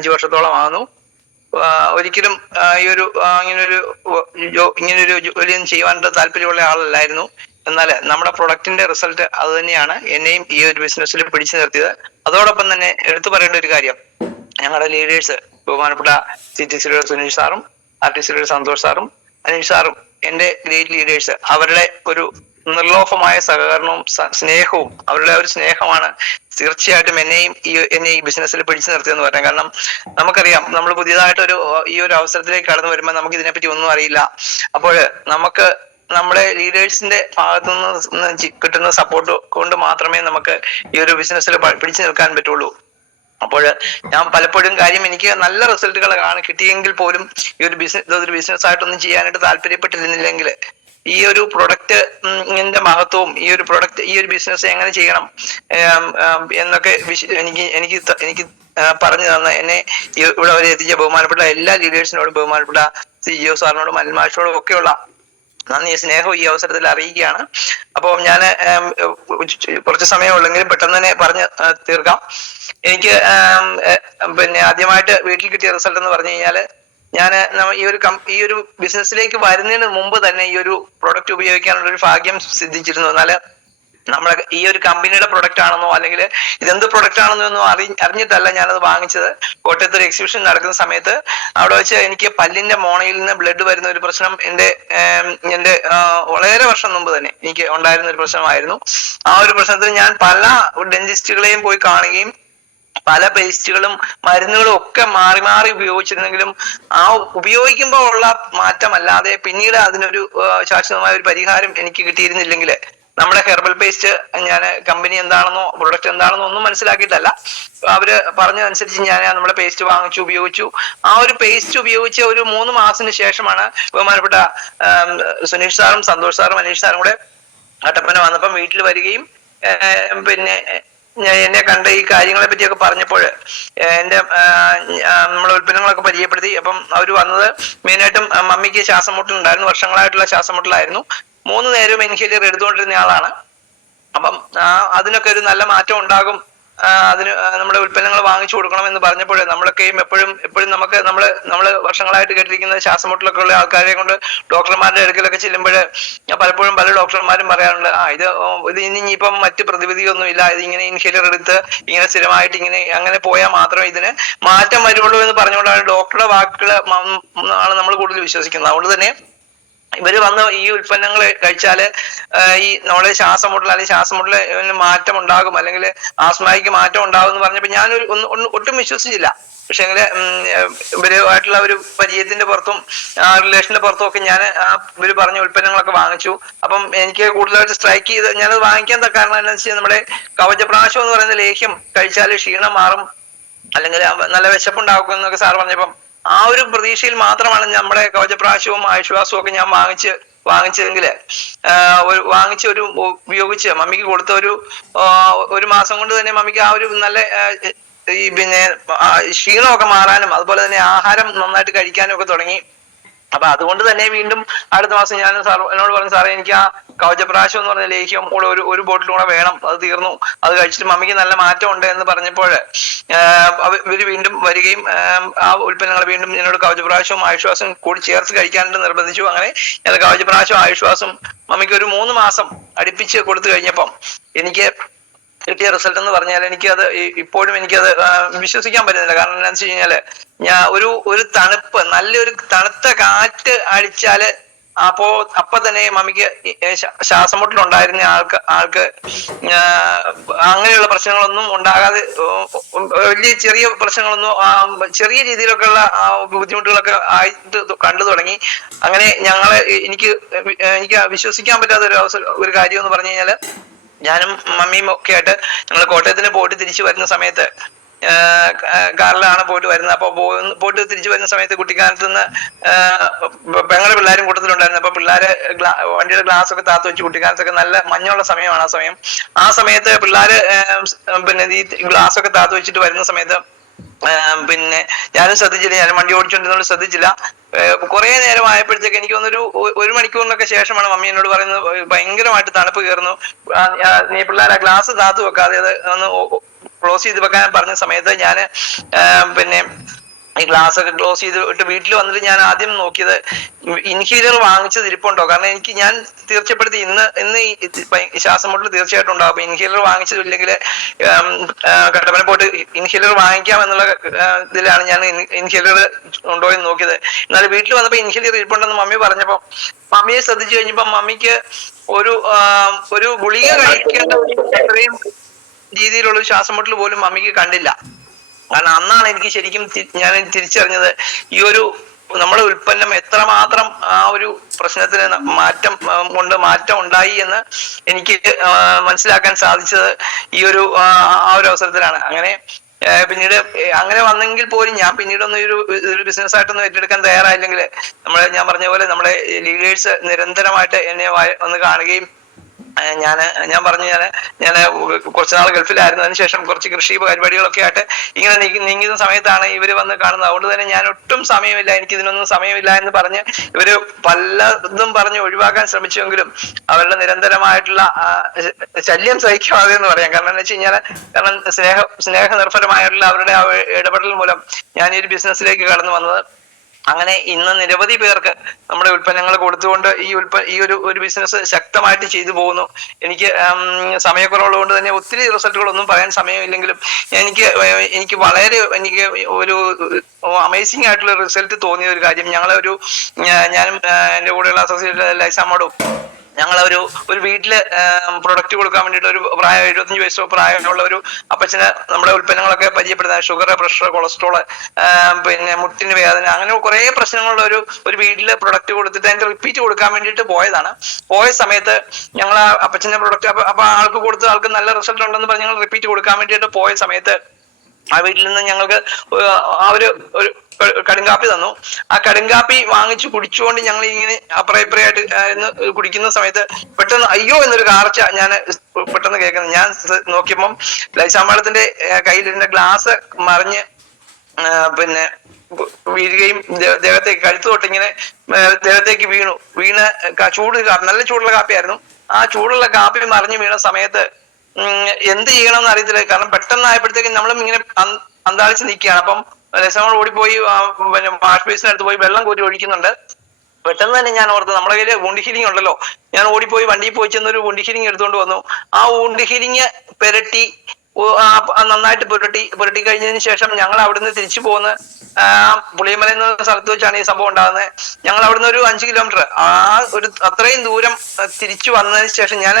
5 വർഷത്തോളം ആകുന്നു. ഒരിക്കലും ഈ ഒരു ഇങ്ങനൊരു ജോലിയൊന്നും ചെയ്യുവാനായിട്ട് താല്പര്യമുള്ള ആളല്ലായിരുന്നു. എന്നാൽ നമ്മുടെ പ്രൊഡക്റ്റിന്റെ റിസൾട്ട് അത് തന്നെയാണ് എന്നെയും ഈ ഒരു ബിസിനസ്സിൽ പിടിച്ചു നിർത്തിയത്. അതോടൊപ്പം തന്നെ എടുത്തു പറയേണ്ട ഒരു കാര്യം, ഞങ്ങളുടെ ലീഡേഴ്സ് ബഹുമാനപ്പെട്ട CTC സുനിൽ സാറും RTC സന്തോഷ് സാറും അനീഷ് സാറും എന്റെ ഗ്രേറ്റ് ലീഡേഴ്സ്, അവരുടെ ഒരു നിർലോഭമായ സഹകരണവും സ്നേഹവും, അവരുടെ ഒരു സ്നേഹമാണ് തീർച്ചയായിട്ടും എന്നെ ഈ ബിസിനസ്സിൽ പിടിച്ചു നിർത്തിയെന്ന് പറയാം. കാരണം നമുക്കറിയാം, നമ്മൾ പുതിയതായിട്ട് ഈ ഒരു അവസരത്തിലേക്ക് കടന്നു വരുമ്പോൾ നമുക്ക് ഇതിനെപ്പറ്റി ഒന്നും അറിയില്ല. അപ്പോൾ നമുക്ക് നമ്മുടെ ലീഡേഴ്സിന്റെ ഭാഗത്തു നിന്ന് കിട്ടുന്ന സപ്പോർട്ട് കൊണ്ട് മാത്രമേ നമുക്ക് ഈ ഒരു ബിസിനസ്സിൽ പിടിച്ചു നിൽക്കാൻ പറ്റുള്ളൂ. അപ്പോൾ ഞാൻ പലപ്പോഴും കാര്യം, എനിക്ക് നല്ല റിസൾട്ടുകൾ കിട്ടിയെങ്കിൽ പോലും ഈ ഒരു ബിസിനസ് ആയിട്ടൊന്നും ചെയ്യാനായിട്ട് താല്പര്യപ്പെട്ടിരുന്നില്ലെങ്കിൽ ഈ ഒരു പ്രൊഡക്റ്റിന്റെ മഹത്വവും ഈ ഒരു ബിസിനസ് എങ്ങനെ ചെയ്യണം എന്നൊക്കെ എനിക്ക് പറഞ്ഞു തന്ന, എന്നെ ഇവിടെ വരെ എത്തിച്ച ബഹുമാനപ്പെട്ട എല്ലാ ലീഡേഴ്സിനോടും, ബഹുമാനപ്പെട്ട CEO സാറിനോടും അൽമാഷിനോടും ഒക്കെയുള്ള നന്ദി, സ്നേഹവും ഈ അവസരത്തിൽ അറിയിക്കുകയാണ്. അപ്പോൾ ഞാൻ കുറച്ച് സമയമുള്ളെങ്കിലും പെട്ടെന്ന് തന്നെ പറഞ്ഞ് തീർക്കാം. എനിക്ക് ആദ്യമായിട്ട് വീട്ടിൽ കിട്ടിയ റിസൾട്ട് എന്ന് പറഞ്ഞു കഴിഞ്ഞാല്, ഞാൻ ഈ ഒരു ബിസിനസ്സിലേക്ക് വരുന്നതിന് മുമ്പ് തന്നെ ഈ ഒരു പ്രൊഡക്റ്റ് ഉപയോഗിക്കാനുള്ള ഒരു ഭാഗ്യം സിദ്ധിച്ചിരുന്നു. എന്നാൽ നമ്മളെ ഈ ഒരു കമ്പനിയുടെ പ്രൊഡക്റ്റ് ആണെന്നോ അല്ലെങ്കിൽ ഇതെന്ത് പ്രൊഡക്റ്റ് ആണെന്നോ ഒന്നും അറിഞ്ഞിട്ടല്ല ഞാനത് വാങ്ങിച്ചത്. കോട്ടയത്ത് ഒരു എക്സിബിഷൻ നടക്കുന്ന സമയത്ത് അവിടെ വെച്ച് എനിക്ക് പല്ലിന്റെ മോണയിൽ നിന്ന് ബ്ലഡ് വരുന്ന ഒരു പ്രശ്നം എന്റെ വളരെ വർഷം മുമ്പ് തന്നെ എനിക്ക് ഉണ്ടായിരുന്ന ഒരു പ്രശ്നമായിരുന്നു. ആ ഒരു പ്രശ്നത്തിൽ ഞാൻ പല ഡെന്റിസ്റ്റുകളെയും പോയി കാണുകയും പല പേസ്റ്റുകളും മരുന്നുകളും ഒക്കെ മാറി മാറി ഉപയോഗിച്ചിരുന്നെങ്കിലും ആ ഉപയോഗിക്കുമ്പോൾ ഉള്ള മാറ്റമല്ലാതെ പിന്നീട് അതിനൊരു ശാശ്വതമായ ഒരു പരിഹാരം എനിക്ക് കിട്ടിയിരുന്നില്ലെങ്കിൽ, നമ്മുടെ ഹെർബൽ പേസ്റ്റ് ഞാൻ കമ്പനി എന്താണെന്നോ പ്രൊഡക്റ്റ് എന്താണെന്നോ ഒന്നും മനസ്സിലാക്കിയിട്ടല്ല, അവര് പറഞ്ഞതനുസരിച്ച് ഞാൻ നമ്മുടെ പേസ്റ്റ് വാങ്ങിച്ചു, ഉപയോഗിച്ചു. ആ ഒരു പേസ്റ്റ് ഉപയോഗിച്ച് ഒരു 3 മാസത്തിന് ശേഷമാണ് ബഹുമാനപ്പെട്ട സുനീഷ് സാറും സന്തോഷ് സാറും അനീഷ് സാറും കൂടെ കട്ടപ്പന വന്നപ്പം വീട്ടിൽ വരികയും എന്നെ കണ്ട് ഈ കാര്യങ്ങളെ പറ്റിയൊക്കെ പറഞ്ഞപ്പോൾ നമ്മളെ ഉൽപ്പന്നങ്ങളൊക്കെ പരിചയപ്പെടുത്തി. അപ്പം അവർ വന്നത് മെയിനായിട്ടും മമ്മിക്ക് ശ്വാസം മുട്ടലുണ്ടായിരുന്നു, വർഷങ്ങളായിട്ടുള്ള ശ്വാസം മുട്ടലായിരുന്നു. 3 നേരവും ഇൻഹേലർ എടുത്തുകൊണ്ടിരുന്ന ആളാണ്. അപ്പം അതിനൊക്കെ ഒരു നല്ല മാറ്റം ഉണ്ടാകും, അതിന് നമ്മുടെ ഉൽപ്പന്നങ്ങൾ വാങ്ങിച്ചു കൊടുക്കണം എന്ന് പറഞ്ഞപ്പോൾ നമ്മളൊക്കെയും എപ്പോഴും നമ്മള് വർഷങ്ങളായിട്ട് കേട്ടിരിക്കുന്ന ശ്വാസമുട്ടലൊക്കെ ഉള്ള ആൾക്കാരെ കൊണ്ട് ഡോക്ടർമാരുടെ അടുക്കലൊക്കെ ചെല്ലുമ്പോൾ പലപ്പോഴും പല ഡോക്ടർമാരും പറയാറുണ്ട്, ഇത് ഇനിയിപ്പം മറ്റ് പ്രതിവിധിയൊന്നും ഇല്ല, ഇത് ഇങ്ങനെ ഇൻഹേലർ എടുത്ത് ഇങ്ങനെ സ്ഥിരമായിട്ട് അങ്ങനെ പോയാൽ മാത്രമേ ഇതിന് മാറ്റം വരുള്ളൂ എന്ന് പറഞ്ഞുകൊണ്ടാണ് ഡോക്ടറുടെ വാക്കുകൾ ആണ് നമ്മൾ കൂടുതൽ വിശ്വസിക്കുന്നത്. അതുകൊണ്ട് തന്നെ ഇവര് വന്ന് ഈ ഉൽപ്പന്നങ്ങൾ കഴിച്ചാല് ഈ നമ്മളെ ശ്വാസമുട്ടൽ അല്ലെങ്കിൽ ശ്വാസമുട്ടലിന് മാറ്റം ഉണ്ടാകും, അല്ലെങ്കിൽ ആസ്മയ്ക്ക് മാറ്റം ഉണ്ടാകും എന്ന് പറഞ്ഞപ്പോൾ ഞാൻ ഒട്ടും വിശ്വസിച്ചില്ല. പക്ഷെ ഇവരുമായിട്ടുള്ള ഒരു പരിചയത്തിന്റെ പുറത്തും റിലേഷന്റെ പുറത്തും ഒക്കെ ഞാൻ ഇവര് പറഞ്ഞ ഉൽപ്പന്നങ്ങളൊക്കെ വാങ്ങിച്ചു. അപ്പം എനിക്ക് കൂടുതലായിട്ട് സ്ട്രൈക്ക് ചെയ്ത് ഞാനത് വാങ്ങിക്കാൻ കാരണം എന്താണെന്ന് വെച്ചാൽ, നമ്മുടെ കവചപ്രാശം എന്ന് പറയുന്ന ലേഹ്യം കഴിച്ചാൽ ക്ഷീണം മാറും, അല്ലെങ്കിൽ നല്ല വിശപ്പുണ്ടാക്കും എന്നൊക്കെ സാർ പറഞ്ഞപ്പം ആ ഒരു പ്രതീക്ഷയിൽ മാത്രമാണ് നമ്മുടെ കവചപ്രാശവും ആശ്വാസവും ഒക്കെ ഞാൻ വാങ്ങിച്ചതെങ്കിൽ ഉപയോഗിച്ച് മമ്മിക്ക് കൊടുത്ത ഒരു മാസം കൊണ്ട് തന്നെ മമ്മിക്ക് ആ ഒരു നല്ല ഈ ക്ഷീണമൊക്കെ മാറാനും അതുപോലെ തന്നെ ആഹാരം നന്നായിട്ട് കഴിക്കാനും ഒക്കെ തുടങ്ങി. അപ്പൊ അതുകൊണ്ട് തന്നെ വീണ്ടും അടുത്ത മാസം ഞാൻ എന്നോട് പറഞ്ഞു, സാറേ എനിക്ക് ആ കവചപ്രാശം എന്ന് പറഞ്ഞ ലേഹ്യം കൂടെ ഒരു ബോട്ടിലും കൂടെ വേണം, അത് തീർന്നു, അത് കഴിച്ചിട്ട് മമ്മിക്ക് നല്ല മാറ്റം ഉണ്ട് എന്ന് പറഞ്ഞപ്പോൾ ഇവര് വീണ്ടും വരികയും ആ ഉൽപ്പന്നങ്ങൾ വീണ്ടും എന്നോട് കവചപ്രാശവും ആശ്വാസവും കൂടി ചേർത്ത് കഴിക്കാനായിട്ട് നിർബന്ധിച്ചു. അങ്ങനെ ഞാൻ കവചപ്രാശവും ആശ്വാസം മമ്മിക്ക് ഒരു 3 മാസം അടുപ്പിച്ച് കൊടുത്തു കഴിഞ്ഞപ്പം എനിക്ക് കിട്ടിയ റിസൾട്ട് എന്ന് പറഞ്ഞാൽ എനിക്കത് ഇപ്പോഴും എനിക്കത് വിശ്വസിക്കാൻ പറ്റുന്നില്ല. കാരണം എന്താണെന്ന് വെച്ച് കഴിഞ്ഞാല്, ഒരു തണുപ്പ്, നല്ലൊരു തണുത്ത കാറ്റ് അടിച്ചാല് അപ്പൊ തന്നെ മമ്മിക്ക് ശ്വാസമുട്ടലുണ്ടായിരുന്ന ആൾക്ക് അങ്ങനെയുള്ള പ്രശ്നങ്ങളൊന്നും ഉണ്ടാകാതെ വലിയ ചെറിയ പ്രശ്നങ്ങളൊന്നും ചെറിയ രീതിയിലൊക്കെയുള്ള ബുദ്ധിമുട്ടുകളൊക്കെ ആയിട്ട് കണ്ടു തുടങ്ങി. അങ്ങനെ എനിക്ക് വിശ്വസിക്കാൻ പറ്റാത്ത ഒരു കാര്യം എന്ന് പറഞ്ഞു കഴിഞ്ഞാല്, ഞാനും മമ്മിയും ഒക്കെ ആയിട്ട് ഞങ്ങൾ കോട്ടയത്തിന് പോയിട്ട് തിരിച്ചു വരുന്ന സമയത്ത് കാറിലാണ് പോയിട്ട് വരുന്നത്. അപ്പൊ പോയിട്ട് തിരിച്ചു വരുന്ന സമയത്ത് കുട്ടിക്കാലത്ത് നിന്ന് പെങ്ങളുടെ പിള്ളേരും കൂട്ടത്തിലുണ്ടായിരുന്നു. അപ്പൊ പിള്ളേര് വണ്ടിയുടെ ഗ്ലാസ് ഒക്കെ താത്തു വെച്ച്, കുട്ടിക്കാലത്തൊക്കെ നല്ല മഞ്ഞുള്ള സമയമാണ് ആ സമയത്ത് പിള്ളേര് ഈ ഗ്ലാസ് ഒക്കെ താത്തു വെച്ചിട്ട് വരുന്ന സമയത്ത് ഞാനും ശ്രദ്ധിച്ചില്ല, ഞാൻ വണ്ടി ഓടിച്ചോണ്ടിരുന്നോണ്ട് ശ്രദ്ധിച്ചില്ല. കുറെ നേരം ആയപ്പോഴത്തേക്ക് എനിക്ക് തോന്നുന്നു ഒരു മണിക്കൂറിനൊക്കെ ശേഷമാണ് മമ്മി എന്നോട് പറയുന്നത്, ഭയങ്കരമായിട്ട് തണുപ്പ് കയറുന്നു, നീ പിള്ളേർ ആ ഗ്ലാസ് താത്തു വെക്കാതെ അത് ഒന്ന് ക്ലോസ് ചെയ്ത് വെക്കാൻ പറഞ്ഞ സമയത്ത് ഞാൻ ഈ ഗ്ലാസ് ഒക്കെ ക്ലോസ് ചെയ്തിട്ട് വീട്ടിൽ വന്നിട്ട് ഞാൻ ആദ്യം നോക്കിയത് ഇൻഹീലർ വാങ്ങിച്ചത് ഇരിപ്പുണ്ടോ, കാരണം ഞാൻ തീർച്ചപ്പെടുത്തി ഇന്ന് ഈ ശ്വാസം മുട്ടൽ തീർച്ചയായിട്ടും ഉണ്ടാവും. അപ്പൊ ഇൻഹീലർ വാങ്ങിച്ചതില്ലെങ്കിൽ കട്ടപ്പന പോയിട്ട് ഇൻഹീലർ വാങ്ങിക്കാം എന്നുള്ള ഇതിലാണ് ഞാൻ ഇൻഹീലർ ഉണ്ടോ എന്ന് നോക്കിയത്. എന്നാൽ വീട്ടിൽ വന്നപ്പോ ഇൻഹീലർ ഇരിപ്പുണ്ടെന്ന് മമ്മി പറഞ്ഞപ്പോ മമ്മിയെ ശ്രദ്ധിച്ചു കഴിഞ്ഞപ്പോ മമ്മിക്ക് ഒരു ഗുളിക കഴിക്കേണ്ട അത്രയും രീതിയിലുള്ള ശ്വാസം മുട്ടൽ പോലും മമ്മിക്ക് കണ്ടില്ല. കാരണം അന്നാണ് എനിക്ക് ശരിക്കും ഞാൻ തിരിച്ചറിഞ്ഞത് ഈ ഒരു നമ്മുടെ ഉൽപ്പന്നം എത്രമാത്രം ആ ഒരു പ്രശ്നത്തിന് മാറ്റം ഉണ്ടായി എന്ന് എനിക്ക് മനസ്സിലാക്കാൻ സാധിച്ചത് ഈ ഒരു അവസരത്തിലാണ്. അങ്ങനെ പിന്നീട് അങ്ങനെ വന്നെങ്കിൽ പോലും ഞാൻ പിന്നീടൊന്നും ഒരു ബിസിനസ് ആയിട്ടൊന്നും ഏറ്റെടുക്കാൻ തയ്യാറായില്ലെങ്കിൽ ഞാൻ പറഞ്ഞ പോലെ നമ്മുടെ ലീഡേഴ്സ് നിരന്തരമായിട്ട് എന്നെ ഒന്ന് കാണുകയും ഞാൻ പറഞ്ഞു ഞാൻ കുറച്ച് നാൾ ഗൾഫിലായിരുന്നു. അതിനുശേഷം കുറച്ച് കൃഷി പരിപാടികളൊക്കെ ആയിട്ട് ഇങ്ങനെ നീങ്ങുന്ന സമയത്താണ് ഇവര് വന്ന് കാണുന്നത്. അതുകൊണ്ട് തന്നെ ഞാൻ ഒട്ടും സമയമില്ല, എനിക്ക് ഇതിനൊന്നും സമയമില്ല എന്ന് പറഞ്ഞ് ഇവര് പലതും പറഞ്ഞ് ഒഴിവാക്കാൻ ശ്രമിച്ചെങ്കിലും അവരുടെ നിരന്തരമായിട്ടുള്ള ശല്യം സഹിക്കാതെ എന്ന് പറയാം. കാരണം എന്ന് വെച്ച് കഴിഞ്ഞാൽ സ്നേഹനിർഭരമായിട്ടുള്ള അവരുടെ ഇടപെടൽ മൂലം ഞാൻ ഈ ഒരു ബിസിനസ്സിലേക്ക് കടന്നു വന്നത്. അങ്ങനെ ഇന്ന് നിരവധി പേർക്ക് നമ്മുടെ ഉൽപ്പന്നങ്ങൾ കൊടുത്തുകൊണ്ട് ഈ ഒരു ബിസിനസ് ശക്തമായിട്ട് ചെയ്തു പോകുന്നു. സമയക്കുറവുള്ളത് കൊണ്ട് തന്നെ ഒത്തിരി റിസൾട്ടുകളൊന്നും പറയാൻ സമയമില്ലെങ്കിലും എനിക്ക് വളരെ ഒരു അമേസിംഗ് ആയിട്ടുള്ള റിസൾട്ട് തോന്നിയ ഒരു കാര്യം, ഞാനും എൻ്റെ കൂടെയുള്ള അസോസിയേറ്റ് ലൈസാമ്മോടും ഒരു വീട്ടില് പ്രൊഡക്റ്റ് കൊടുക്കാൻ വേണ്ടിയിട്ട് ഒരു 75 വയസ്സോ പ്രായമുള്ള ഒരു അപ്പച്ചന് നമ്മുടെ ഉൽപ്പന്നങ്ങളൊക്കെ പരിചയപ്പെടുത്താൻ, ഷുഗർ, പ്രഷർ, കൊളസ്ട്രോള്, പിന്നെ മുട്ടിന് വേദന, അങ്ങനെ കുറെ പ്രശ്നങ്ങളുള്ള ഒരു വീട്ടില് പ്രൊഡക്റ്റ് കൊടുത്തിട്ട് അതിന്റെ റിപ്പീറ്റ് കൊടുക്കാൻ വേണ്ടിയിട്ട് പോയ സമയത്ത് ഞങ്ങൾ ആ അപ്പച്ചന്റെ പ്രൊഡക്റ്റ് അപ്പൊ ആൾക്ക് കൊടുത്ത് ആൾക്ക് നല്ല റിസൾട്ട് ഉണ്ടെന്ന് പറഞ്ഞ് ഞങ്ങൾ റിപ്പീറ്റ് കൊടുക്കാൻ വേണ്ടിയിട്ട് പോയ സമയത്ത് ആ വീട്ടിൽ നിന്ന് ഞങ്ങൾക്ക് ഒരു കടുങ്കാപ്പി തന്നു. ആ കടുങ്കാപ്പി വാങ്ങിച്ചു കുടിച്ചുകൊണ്ട് ഞങ്ങൾ ഇങ്ങനെ അപ്പുറയായിട്ട് കുടിക്കുന്ന സമയത്ത് പെട്ടെന്ന് അയ്യോ എന്നൊരു കാർച്ച ഞാൻ പെട്ടെന്ന് കേൾക്കുന്നത്. ഞാൻ നോക്കിയപ്പം ലൈസാമ്പാളത്തിന്റെ കയ്യിലിരുന്ന ഗ്ലാസ് മറിഞ്ഞ് പിന്നെ വീഴുകയും ദേഹത്തേക്ക് കഴുത്ത് തൊട്ടിങ്ങനെ ദേഹത്തേക്ക് വീണ് നല്ല ചൂടുള്ള കാപ്പിയായിരുന്നു. ആ ചൂടുള്ള കാപ്പി മറിഞ്ഞു വീണ സമയത്ത് എന്ത് ചെയ്യണമെന്ന് അറിയത്തില്ല. കാരണം പെട്ടെന്നായപ്പോഴത്തേക്കും നമ്മളും ഇങ്ങനെ അന്താളിച്ച് നിൽക്കുകയാണ്. അപ്പം ലൈസാമ്മ ഓടിപ്പോയി പിന്നെ വാഷ് ബേസിനടുത്ത് പോയി വെള്ളം കോരി ഒഴിക്കുന്നുണ്ട്. പെട്ടെന്ന് തന്നെ ഞാൻ ഓർത്ത് നമ്മുടെ കയ്യില് വൂണ്ട് ഹീലിംഗ് ഉണ്ടല്ലോ, ഞാൻ ഓടിപ്പോയി വണ്ടിയിൽ പോയി ചെന്നൊരു വൂണ്ട് ഹീലിംഗ് എടുത്തുകൊണ്ട് വന്നു. ആ വൂണ്ട് ഹീലിംഗ് പുരട്ടി നന്നായിട്ട് പുരട്ടി കഴിഞ്ഞതിന് ശേഷം ഞങ്ങൾ അവിടുന്ന് തിരിച്ചു പോകുന്ന പുളിയമല എന്ന സ്ഥലത്ത് വെച്ചാണ് ഈ സംഭവം ഉണ്ടാകുന്നത്. ഞങ്ങൾ അവിടുന്ന് ഒരു 5 കിലോമീറ്റർ അത്രയും ദൂരം തിരിച്ചു വന്നതിന് ശേഷം ഞാൻ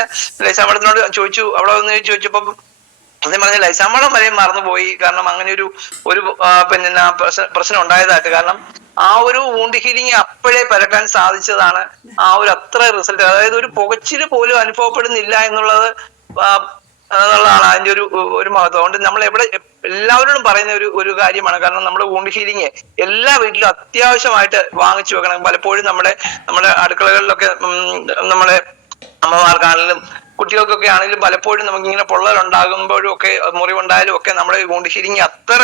ലൈസാമ്മടത്തിനോട് ചോദിച്ചു, അവിടെ വന്ന് ചോദിച്ചപ്പോ അദ്ദേഹം പറഞ്ഞ ലൈസാമ്മടം വരെയും മറന്നുപോയി. കാരണം അങ്ങനെ ഒരു പിന്നെ പ്രശ്നം ഉണ്ടായതായിട്ട്. കാരണം ആ ഒരു വൂണ്ട് ഹീലിംഗ് അപ്പോഴേ പരക്കാൻ സാധിച്ചതാണ് അത്ര റിസൾട്ട്. അതായത് ഒരു പുകച്ചില് പോലും അനുഭവപ്പെടുന്നില്ല എന്നുള്ളതാണ് അതിന്റെ ഒരു മഹത്വം. അതുകൊണ്ട് നമ്മൾ എല്ലാവരോടും പറയുന്ന ഒരു കാര്യമാണ്. കാരണം നമ്മുടെ വൂണ്ട് ഹീലിംഗ് എല്ലാ വീട്ടിലും അത്യാവശ്യമായിട്ട് വാങ്ങിച്ചു വെക്കണം. പലപ്പോഴും നമ്മുടെ അടുക്കളകളിലൊക്കെ നമ്മുടെ അമ്മമാർക്കാണെങ്കിലും കുട്ടികൾക്കൊക്കെ ആണെങ്കിലും പലപ്പോഴും നമുക്കിങ്ങനെ പൊള്ളലുണ്ടാകുമ്പോഴും ഒക്കെ മുറിവുണ്ടായാലും ഒക്കെ നമ്മുടെ വൂണ്ട് ഹീലിംഗ് അത്ര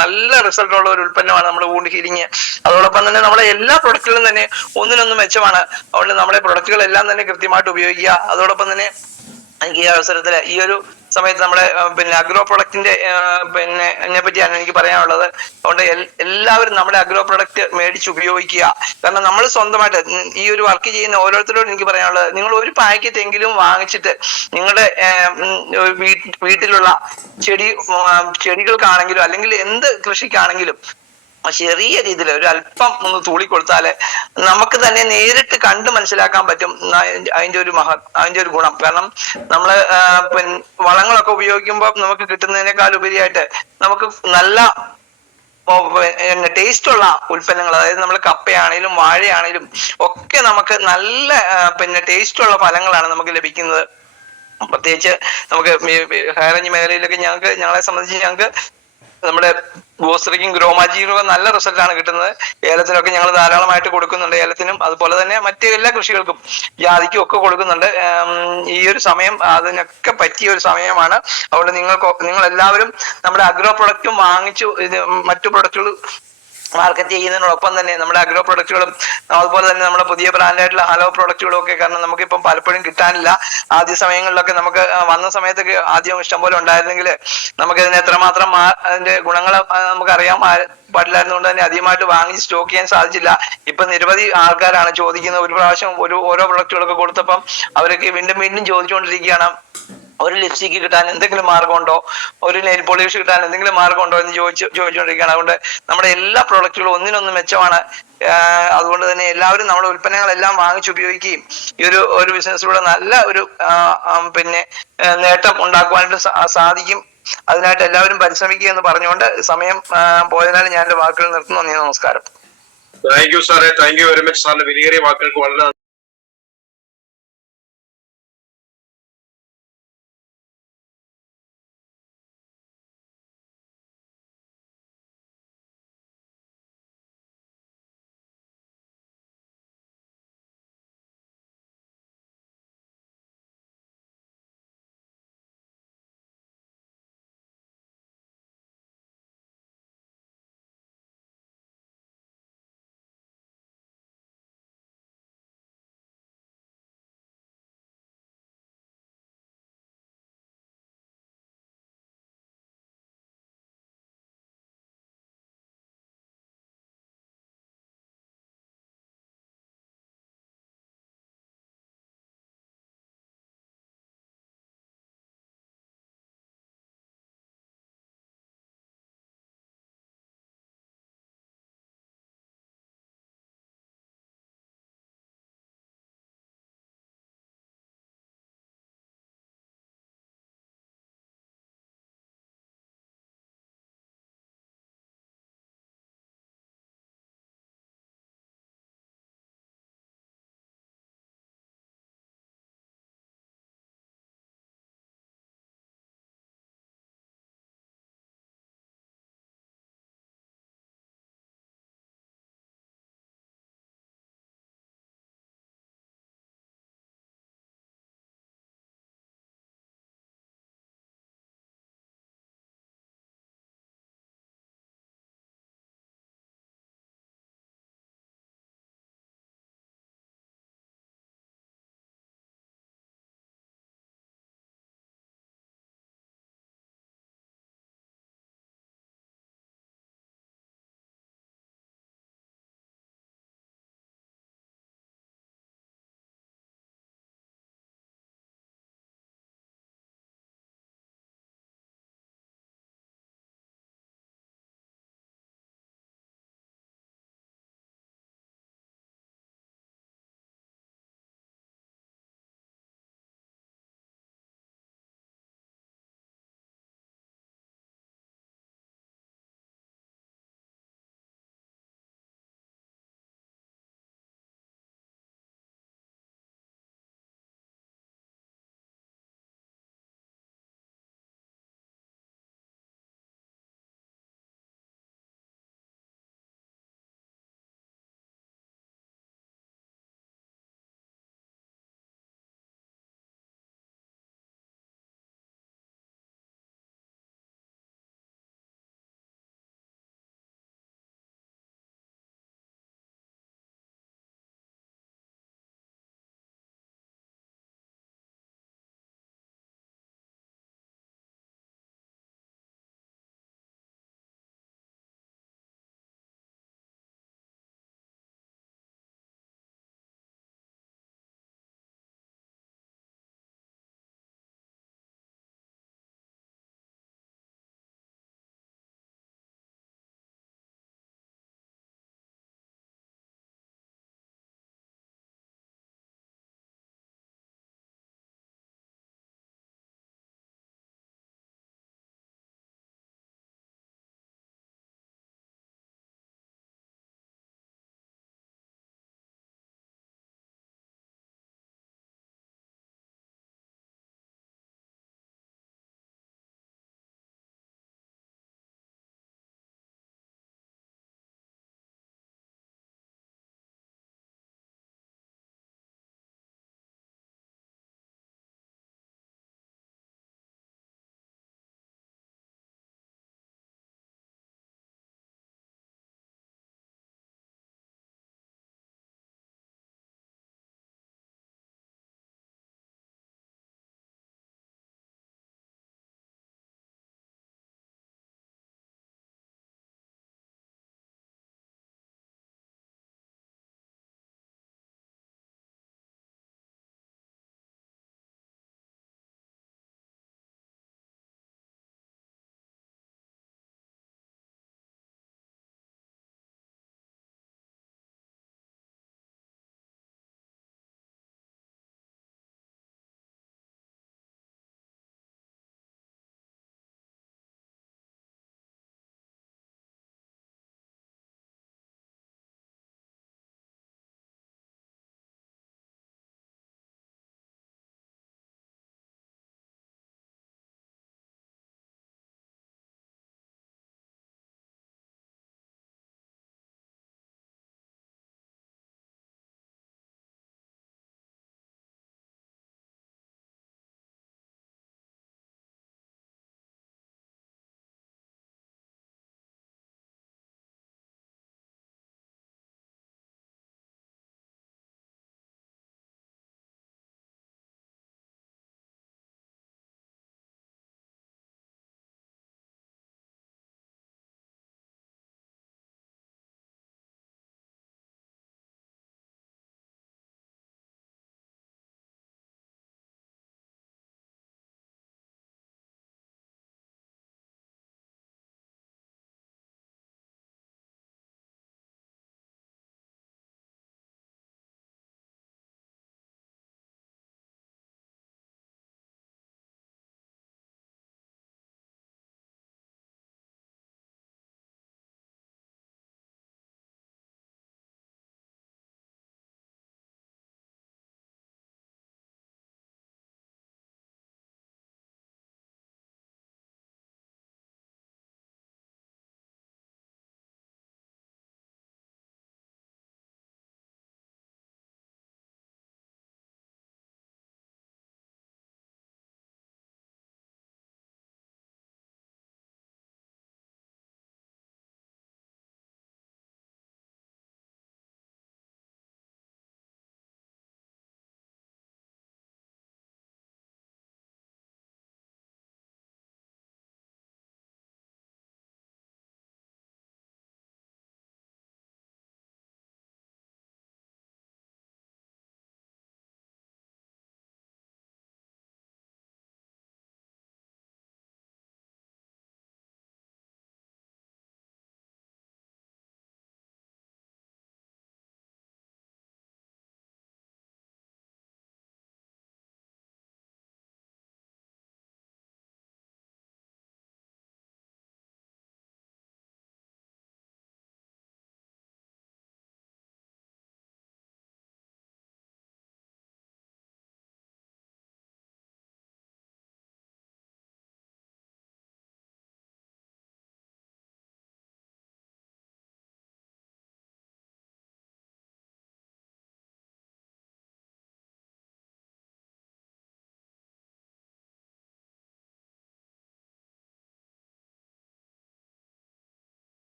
നല്ല റിസൾട്ട് ഉള്ള ഒരു ഉൽപ്പന്നമാണ് നമ്മുടെ വൂണ്ട് ഹീലിംഗ്. അതോടൊപ്പം തന്നെ നമ്മുടെ എല്ലാ പ്രൊഡക്റ്റുകളും തന്നെ ഒന്നിനൊന്ന് മെച്ചമാണ്. അതുകൊണ്ട് നമ്മുടെ പ്രൊഡക്റ്റുകളെല്ലാം തന്നെ കൃത്യമായിട്ട് ഉപയോഗിക്കുക. അതോടൊപ്പം തന്നെ എനിക്ക് ഈ അവസരത്തില് ഈ ഒരു സമയത്ത് നമ്മുടെ പിന്നെ അഗ്രോ പ്രൊഡക്റ്റിന്റെ പിന്നെ പറ്റിയാണ് എനിക്ക് പറയാനുള്ളത്. അതുകൊണ്ട് എല്ലാവരും നമ്മുടെ അഗ്രോ പ്രൊഡക്റ്റ് മേടിച്ച് ഉപയോഗിക്കുക. കാരണം നമ്മൾ സ്വന്തമായിട്ട് ഈ ഒരു വർക്ക് ചെയ്യുന്ന ഓരോരുത്തരോടും എനിക്ക് പറയാനുള്ളത്, നിങ്ങൾ ഒരു പാക്കറ്റ് എങ്കിലും വാങ്ങിച്ചിട്ട് നിങ്ങളുടെ വീട്ടിലുള്ള ചെടികൾക്കാണെങ്കിലും അല്ലെങ്കിൽ എന്ത് കൃഷിക്കാണെങ്കിലും ചെറിയ രീതിയിൽ ഒരു അല്പം ഒന്ന് തൂളി കൊടുത്താല് നമുക്ക് തന്നെ നേരിട്ട് കണ്ട് മനസ്സിലാക്കാൻ പറ്റും അതിന്റെ ഒരു ഗുണം. കാരണം നമ്മള് വളങ്ങളൊക്കെ ഉപയോഗിക്കുമ്പോൾ നമുക്ക് കിട്ടുന്നതിനേക്കാൾ ഉപരിയായിട്ട് നമുക്ക് നല്ല ടേസ്റ്റ് ഉള്ള ഉൽപ്പന്നങ്ങൾ, അതായത് നമ്മൾ കപ്പയാണേലും വാഴയാണേലും ഒക്കെ നമുക്ക് നല്ല ടേസ്റ്റ് ഉള്ള ഫലങ്ങളാണ് നമുക്ക് ലഭിക്കുന്നത്. പ്രത്യേകിച്ച് നമുക്ക് ഹൈ റേഞ്ച് മേഖലയിലൊക്കെ ഞങ്ങളെ സംബന്ധിച്ച് ഞങ്ങൾക്ക് നമ്മുടെ ഗോശ്രീക്കും ഗ്രോമാജിക്കും നല്ല റിസൾട്ടാണ് കിട്ടുന്നത്. ഏലത്തിനൊക്കെ ഞങ്ങൾ ധാരാളമായിട്ട് കൊടുക്കുന്നുണ്ട്. ഏലത്തിനും അതുപോലെ തന്നെ മറ്റു എല്ലാ കൃഷികൾക്കും ജാതിക്കും ഒക്കെ കൊടുക്കുന്നുണ്ട്. ഈ ഒരു സമയം അതിനൊക്കെ പറ്റിയ ഒരു സമയമാണ്. അതുകൊണ്ട് നിങ്ങൾ എല്ലാവരും നമ്മുടെ അഗ്രോ പ്രൊഡക്റ്റും വാങ്ങിച്ചു മറ്റു പ്രൊഡക്റ്റുകൾ മാർക്കറ്റ് ചെയ്യുന്നതിനോടൊപ്പം തന്നെ നമ്മുടെ അഗ്രോ പ്രൊഡക്റ്റുകളും അതുപോലെ തന്നെ നമ്മുടെ പുതിയ ബ്രാൻഡായിട്ടുള്ള ഹലോ പ്രോഡക്റ്റുകളും ഒക്കെ, കാരണം നമുക്കിപ്പം പലപ്പോഴും കിട്ടാനില്ല. ആദ്യ സമയങ്ങളിലൊക്കെ നമുക്ക് വന്ന സമയത്തൊക്കെ ആദ്യം ഇഷ്ടംപോലെ ഉണ്ടായിരുന്നെങ്കിൽ നമുക്കതിന് എത്രമാത്രം അതിന്റെ ഗുണങ്ങൾ നമുക്കറിയാൻ പാടില്ലായിരുന്നുകൊണ്ട് തന്നെ അധികമായിട്ട് വാങ്ങി സ്റ്റോക്ക് ചെയ്യാൻ സാധിച്ചില്ല. ഇപ്പൊ നിരവധി ആൾക്കാരാണ് ചോദിക്കുന്നത്. ഒരു പ്രാവശ്യം ഓരോ പ്രൊഡക്റ്റുകളൊക്കെ കൊടുത്തപ്പം അവരൊക്കെ വീണ്ടും വീണ്ടും ചോദിച്ചുകൊണ്ടിരിക്കുകയാണ്, ഒരു ലിപ്സ്റ്റിക്ക് കിട്ടാൻ എന്തെങ്കിലും മാർഗമുണ്ടോ, ഒരു നെയിൽ പോളിഷ് കിട്ടാൻ എന്തെങ്കിലും മാർഗമുണ്ടോ എന്ന് ചോദിച്ചുകൊണ്ടിരിക്കുകയാണ്. അതുകൊണ്ട് നമ്മുടെ എല്ലാ പ്രോഡക്റ്റുകളും ഒന്നിനൊന്ന് മെച്ചമാണ്. അതുകൊണ്ട് തന്നെ എല്ലാവരും നമ്മുടെ ഉൽപ്പന്നങ്ങളെല്ലാം വാങ്ങിച്ചുപയോഗിക്കുകയും ഈ ഒരു ബിസിനസ്സിലൂടെ നല്ല ഒരു പിന്നെ നേട്ടം ഉണ്ടാക്കുവാനായിട്ട് സാധിക്കും. അതിനായിട്ട് എല്ലാവരും പരിശ്രമിക്കുക എന്ന് പറഞ്ഞുകൊണ്ട് സമയം പോയതിനാൽ ഞാൻ എന്റെ വാക്കുകൾ നിർത്തുന്നു. നന്ദി, നമസ്കാരം. താങ്ക് യു സാറേ, താങ്ക് യു വെരി മച്ച് സാറിന്റെ വിലയേറിയ വാക്കുകൾക്ക് വളരെ